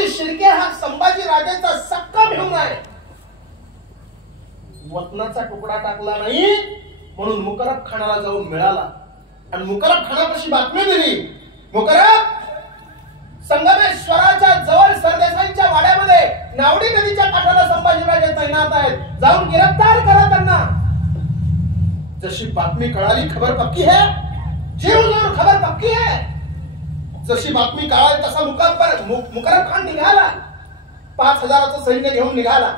गुरुजी शिर्के हा संभाजी राजाचा सक्का भिवून आहे. वतनाचा तुकडा टाकला नाही म्हणून मुकरब खानाला जाऊन मिळाला आणि मुकरब खानापाशी बातमी दिली. मुकरब, संगमेश्वराच्या जवळ सरदेसाईंच्या वाड्यामध्ये नावडी नदीच्या काठाला संभाजीराजे तैनात आहेत, जाऊन गिरफ्तार करा त्यांना. जशी बातमी कळाली, खबर पक्की है जी हुजूर, खबर पक्की है. जशी बातमी कळाली तसा मुकरब खान निघाला. 5000चं सैन्य घेऊन निघाला.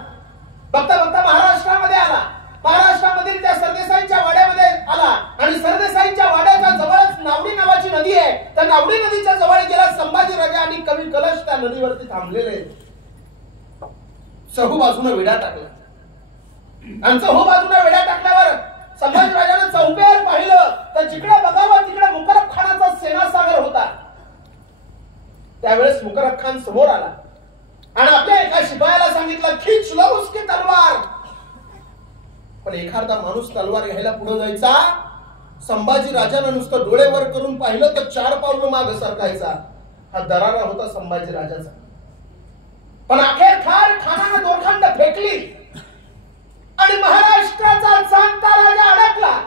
बघता बघता महाराष्ट्रामध्ये आला. महाराष्ट्रामधील त्या सरदेसाईंच्या वाड्यामध्ये आला आणि सरदेसाईंच्या वाड्याच्या जवळच नावडी नावाची नदी आहे. त्या नावडी नदीच्या जवळ गेला संभाजी राजा आणि कवी कलश त्या नदीवरती थांबलेले. चहू बाजूने वेढा टाकला आणि चहू बाजूने वेढा टाकल्यावर संभाजी राजाने चौफेर पाहिलं तर जिकडे बघावं तिकडे मुकरब खानाचा सेनासागर होता. त्यावेळेस मुकरब खान समोर आला आणि आपल्या एका शिपायाला सांगितलं, खीच लो उसकी तलवार. पण एखादा माणूस तलवार घ्यायला पुढे जायचा, संभाजी राजानं नुसतं डोळे वर करून पाहिलं तर 4 पावलं मागे सरकायचा. हा दरारा होता संभाजी राजाचा. पण अखेर खानानं दोरखंड फेकली आणि महाराष्ट्राचा जाणता राजा अडकला.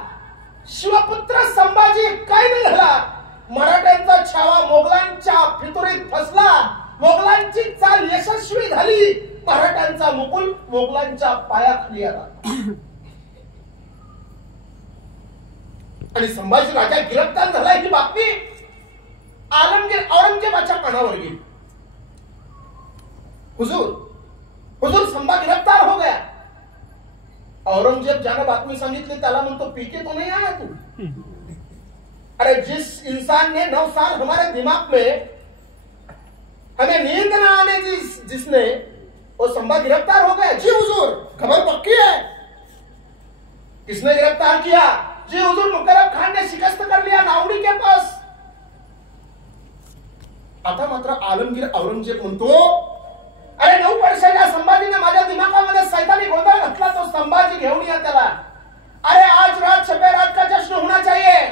शिवपुत्र संभाजी कैद झाला. मराठ्यांचा छावा मोगलांच्या फितुरीत फसला. मोगलांची चाल यशस्वी झाली. मराठ्यांचा मुकुल मोगलांच्या पायाखाली आला आणि संभाजी राजा गिरफ्तार झाला. ही बातमी औरंगजेबाच्या कानावर गेली. हुजूर संभा गिरफ्तार हो गया. औरंगजेब ज्याने बातमी सांगितली त्याला म्हणतो, पीके तो नहीं आया तू? अरे जिस इंसान ने 9 साल हमारे दिमाग में हमें नींद न आने दी, जिसने वो संभा गिरफ्तार हो गया. जी हुजूर, खबर पक्की है. किसने गिरफ्तार किया? जी हुजूर, मुकरब खान ने शिकस्त कर लिया नावडी के पास. आता मात्र आलमगीर औरंगजेब म्हणतो, अरे 9 वर्षाच्या संभाजीने माझ्या दिमागामध्ये सैतानी गोंधळ घातला. तो संभाजी घेऊन या त्याला. अरे आज रात शबे रात का जश्न होना चाहिए.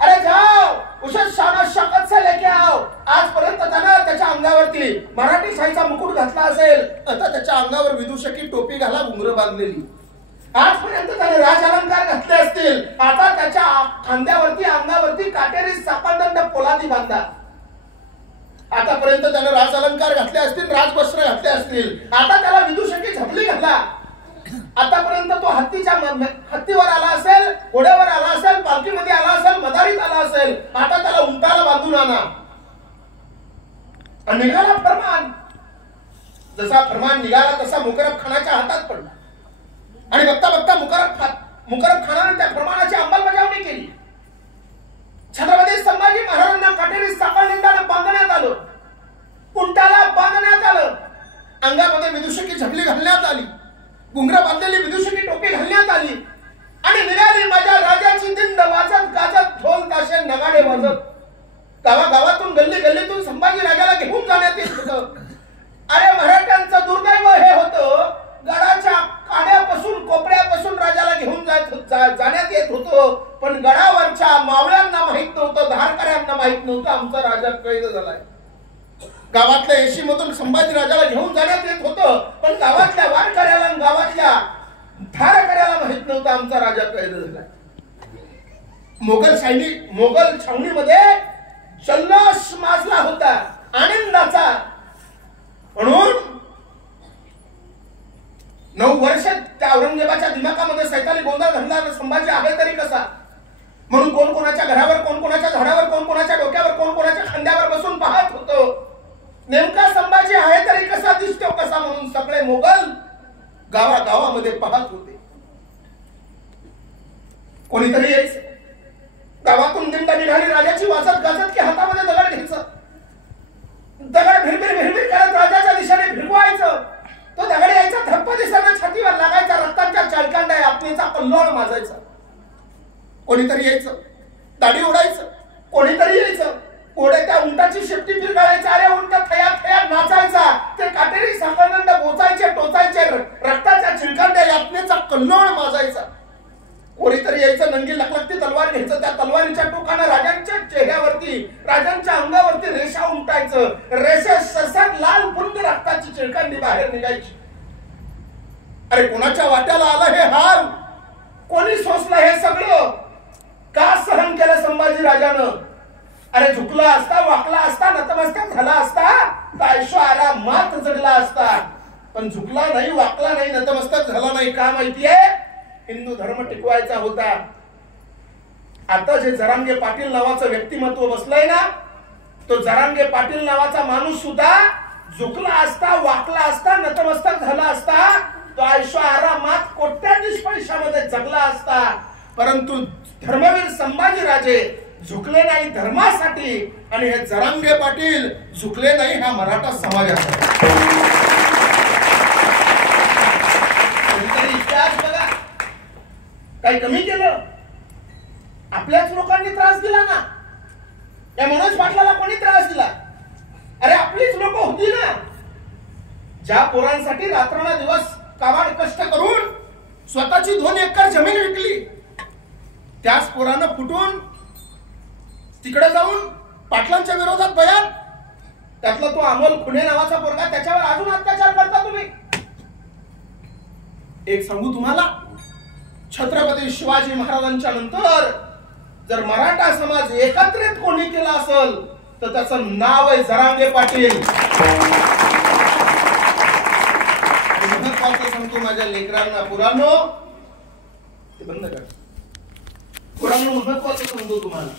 अरे जाओ उसे शान शौकत से लेके आओ. आजपर्यंत त्यानं त्याच्या अंगावरती मराठी शाहीचा मुकुट घातला असेल, आता त्याच्या अंगावर विदूषकी टोपी घाला, घुंगरं बांधलेली. आजपर्यंत त्याने राज अलंकार घातले असतील, आता त्याच्या खांद्यावरती अंगावरती काटेरी सापंदंड पोलादी बांधा. आतापर्यंत त्याने राज अलंकार घातले असतील, राजवस्त्र घातले असतील, आता त्याला विदूषकी झपली घाला. आतापर्यंत तो हत्तीवर आला असेल, घोड्यावर आला असेल, पालखीमध्ये आला असेल, मदारीत आला असेल, आता त्याला उंटाला बांधून आणा. आणि निघाला फरमान. जसा फरमान निघाला तसा मुकरब खानाच्या हातात पडला आणि बघता बघता मुकरब खानाने त्या फरमानाची अंमलबजावणी केली. छत्रपती संभाजी महाराजांना काटेरी सापळदंडाने बांधण्यात आलं, उंटाला बांधण्यात आलं, अंगामध्ये विदूषकी झपली घालण्यात आली, घुंगरं बांधलेली विदूषकी टोपी घालण्यात आली आणि निघाली माझ्या राजाची दिंड वाजत गाजत, ढोल ताशे नगाडे वाजत. गावागावातून गल्ली गल्लीतून संभाजी राजाला घेऊन जाण्यात येत होतं. अरे मराठ्यांचं दुर्दैव हे होतं, गडाच्या काड्यापासून कोपऱ्यापासून राजाला घेऊन जाण्यात येत होतं, पण गडावरच्या मावळ्यांना माहित नव्हतं, धारकऱ्यांना माहित नव्हतं आमचा राजा कैद झालाय. गावातल्या 80 मधून संभाजी राजाला घेऊन जाण्यात येत होतं, पण गावातल्या वारकऱ्याला गावातल्या धारकऱ्याला माहित नव्हतं आमचा राजा कैद झालाय. मोगल छावणीमध्ये जल्लोष माजला होता आनंदाचा. म्हणून 9 वर्ष त्या औरंगजेबाच्या दिमागामध्ये सैतानी गोंधळ घडला. संभाजी आहे तरी कसा, म्हणून कोण कोणाच्या घरावर, कोण कोणाच्या झाडावर, कोण कोणाच्या डोक्यावर, कोण कोणाच्या खांद्यावर बसून पाहत होतो. नेमका संभाजी आहे तरी कसा, दिसतो कसा, म्हणून सगळे मोगल गावागावामध्ये पाहत होते. कोणीतरी यायचं. गावातून दिंड निघाली राजाची वाजत गाजत की हातामध्ये दगड घ्यायचं, दगड भिरभिर करत राजाच्या दिशेने भिरवायचं. तो दगड यायचा, धप्पा दिसायला छातीवर लागायचा, रक्ताच्या चळकांड्या आपणीचा कल्लोळ माजायचा. कोणीतरी यायचं, दाढी ओढायचं, कोणीतरी यायचं, कोडे त्या उंटाची शेपटी पिरगाळायचा. अरे उंट थया थया नाचायचा, ते काटेरी सापळदंड बोचायचे, टोचायचे, रक्ताच्या चिळकांड्या यातनेचा कल्लोळ माजायचा. कोणीतरी यायचं, नंगी लखलखती तलवार घ्यायचं, त्या तलवारीच्या टोकानं राजांच्या चेहऱ्यावरती, राजांच्या अंगावरती रेषा उमटायचं. रेषा ससाट लाल बुंद रक्ताची चिळकांडी बाहेर निघायची. अरे कोणाच्या वाट्याला आलं हे हाल? कोणी सोसलं हे सगळं? का सहन केलं संभाजी राजानं? अरे झुकला असता, वाकला असता, नतमस्तक झाला असता तर ऐशोआरामात जगला असता. पण झुकला नाही, वाकला नाही, नतमस्तक झाला नाही. का माहितीये? हिंदू धर्म टिकवायचा होता. आता जे जरांगे पाटील नावाचं व्यक्तिमत्व बसलंय ना, तो जरांगे पाटील नावाचा माणूस सुद्धा झुकला असता, वाकला असता, नतमस्तक झाला असता तो ऐशोआरामात कोट्याधीश पैशामध्ये जगला असता. परंतु धर्मवीर संभाजी राजे झुकले नाही धर्मासाठी, आणि हे जरांगे पाटील झुकले नाही हा मराठा समाजासाठी. इतिहास बघा, काही कमी केलं? आपल्याच लोकांनी त्रास दिला ना. या मनोज पाटलाला कोणी त्रास दिला? अरे आपलीच लोक होती ना. ज्या पोरांसाठी रात्रना दिवस काबाड कष्ट करून स्वतःची 2 एकर जमीन विकली, त्याच पोरानं फुटून तिकडे जाऊन पाटलांच्या विरोधात बयान. त्यातला तो अमोल खुणे नावाचा पोरगा, त्याच्यावर अजून अत्याचार करता तुम्ही. एक सांगू तुम्हाला, छत्रपती शिवाजी महाराजांच्या नंतर जर मराठा समाज एकत्रित कोणी केला असेल तर त्याचं नाव आहे जरांगे पाटील. महत्वाचं सांगतो माझ्या लेकरांना, पुराणो ते बंद कर. पुराणो महत्वाचं सांगतो तुम्हाला.